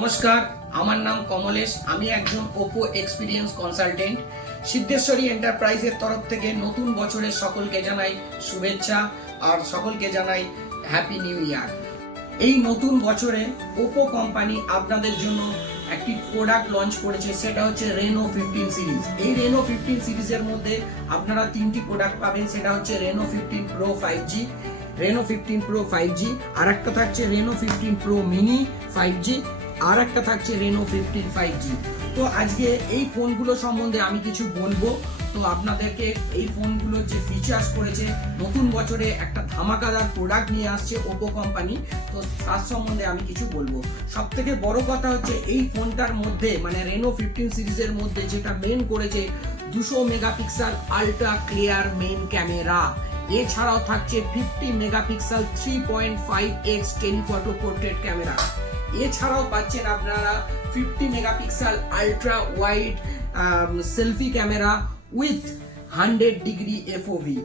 নমস্কার, আমার নাম কমলেশ। আমি একজন ওপো এক্সপিরিয়েন্স কনসালটেন্ট। সিদ্ধেশ্বরী এন্টারপ্রাইজের তরফ থেকে নতুন বছরের সকলকে জানাই শুভেচ্ছা আর সকলকে জানাই হ্যাপি নিউ ইয়ার। এই নতুন বছরে ওপো কোম্পানি আপনাদের জন্য একটি প্রোডাক্ট লঞ্চ করেছে, সেটা হচ্ছে রেনো 15 সিরিজ। এই রেনো 15 সিরিজের মধ্যে আপনারা তিনটি প্রোডাক্ট পাবেন, সেটা হচ্ছে Reno 15 pro 5G, Reno 15 pro 5G, আর একটা থাকছে রেনো 15 প্রো মিনি 5G, আর একটা থাকছে রেনো 15 5G। তো আজকে এই ফোনগুলো সম্বন্ধে আমি কিছু বলবো। তো আপনাদেরকে এই ফোনগুলোর যে ফিচার্স করেছে, নতুন বছরে একটা ধামাকাদার প্রোডাক্ট নিয়ে আসছে ওপো কোম্পানি, তো তার সম্বন্ধে আমি কিছু বলবো। সব থেকে বড় কথা হচ্ছে এই ফোনটার মধ্যে মানে রেনো 15 সিরিজের মধ্যে যেটা মেন করেছে 200 megapixel ultra clear main camera. এছাড়াও থাকছে 50 megapixel 3.5x telephoto portrait camera. এছাড়াও পাচ্ছেন আপনারা 50 megapixel ultra wide selfie camera with 100 degree FOV.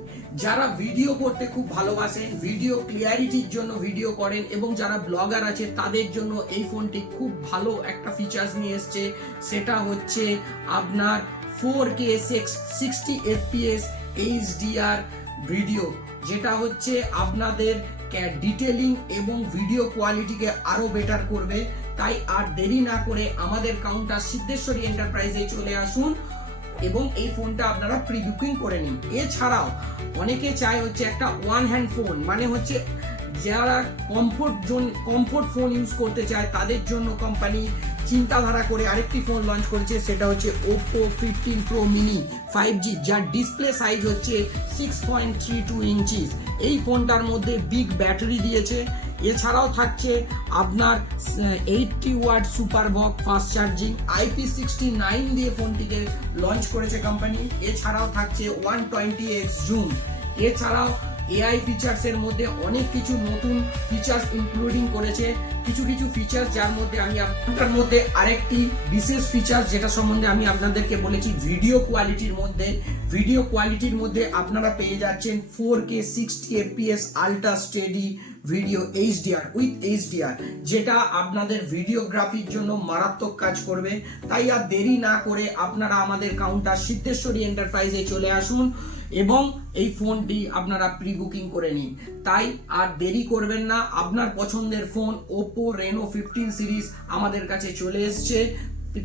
যারা ভিডিও করতে খুব ভালোবাসেন, ভিডিও ক্লিয়ারিটির জন্য ভিডিও করেন এবং যারা ব্লগার আছে তাদের জন্য এই ফোনটি খুব ভালো একটা ফিচার্স নিয়ে এসছে, সেটা হচ্ছে আপনার 4K 60 fps HDR ভিডিও, যেটা হচ্ছে আপনাদের ডিটেলিং এবং ভিডিও কোয়ালিটিকে আরো বেটার করবে। তাই আর দেরি না করে আমাদের কাউন্টার সিদ্ধেশ্বরী এন্টারপ্রাইজে চলে আসুন এবং এই ফোনটা আপনারা প্রি বুকিং করে নিন। এছাড়াও অনেকে চায় হচ্ছে একটা ওয়ান হ্যান্ড ফোন, মানে হচ্ছে যারা কমফোর্ট ফোন ইউজ করতে চায় তাদের জন্য কোম্পানি চিন্তাধারা করে আরেকটি ফোন লঞ্চ করেছে, সেটা হচ্ছে ওপো 15 প্রো মিনি 5G, যার ডিসপ্লে সাইজ হচ্ছে 6.32 ইঞ্চিস। এই ফোনটার মধ্যে বিগ ব্যাটারি দিয়েছে। এছাড়াও থাকছে আপনার 80 ওয়াট সুপার বক ফাস্ট চার্জিং, IP69 দিয়ে ফোনটিকে লঞ্চ করেছে কোম্পানি। এছাড়াও থাকছে 120x জুম। এছাড়াও এআই ফিচার্স এর মধ্যে অনেক কিছু নতুন ফিচার্স ইনক্লুডিং করেছে। কিছু ফিচার্স যার মধ্যে আমি আপনার মধ্যে আরেকটি বিশেষ ফিচার্স যেটা সম্বন্ধে আমি আপনাদেরকে বলেছি, ভিডিও কোয়ালিটির মধ্যে আপনারা পেয়ে যাচ্ছেন 4K 60 fps ultra steady video HDR, যেটা আপনাদের ভিডিওগ্রাফির জন্য মারাত্মক কাজ করবে। তাই আর দেরি না করে আপনারা আমাদের কাউন্টার সিদ্ধেশ্বরী এন্টারপ্রাইজে চলে আসুন এবং এই ফোনটি আপনারা প্রি বুকিং করে নিন। তাই আর দেরি করবেন না, আপনার পছন্দের ফোন ওপো রেনো 15 সিরিজ আমাদের কাছে চলে এসছে।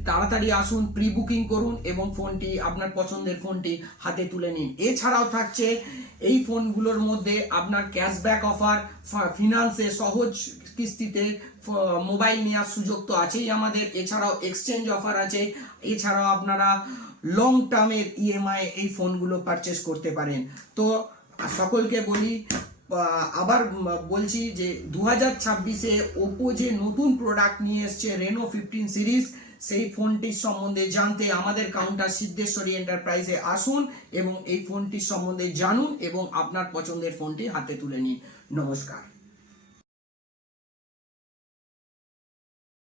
তাড়াতাড়ি আসুন, প্রি বুকিং করুন এবং ফোনটি আপনার পছন্দের ফোনটি হাতে তুলে নিন। এছাড়াও থাকছে এই ফোনগুলোর মধ্যে আপনার ক্যাশব্যাক অফার, ফিনান্সে সহজ কিস্তিতে মোবাইল নেওয়ার সুযোগ তো আছেই আমাদের। এছাড়াও এক্সচেঞ্জ অফার আছে। এছাড়াও আপনারা লং টার্মের ইএমআই এই ফোনগুলো পারচেস করতে পারেন। তো সকলকে বলি, আবার বলছি যে 2026-এ ওপো যে নতুন প্রোডাক্ট নিয়ে এসছে রেনো 15 সিরিজ, সেই ফোনটির সম্বন্ধে জানতে আমাদের কাউন্টার সিদ্ধেশ্বরী এন্টারপ্রাইজে আসুন এবং এই ফোনটির সম্বন্ধে জানুন এবং আপনার পছন্দের ফোনটি হাতে তুলে নিন। নমস্কার।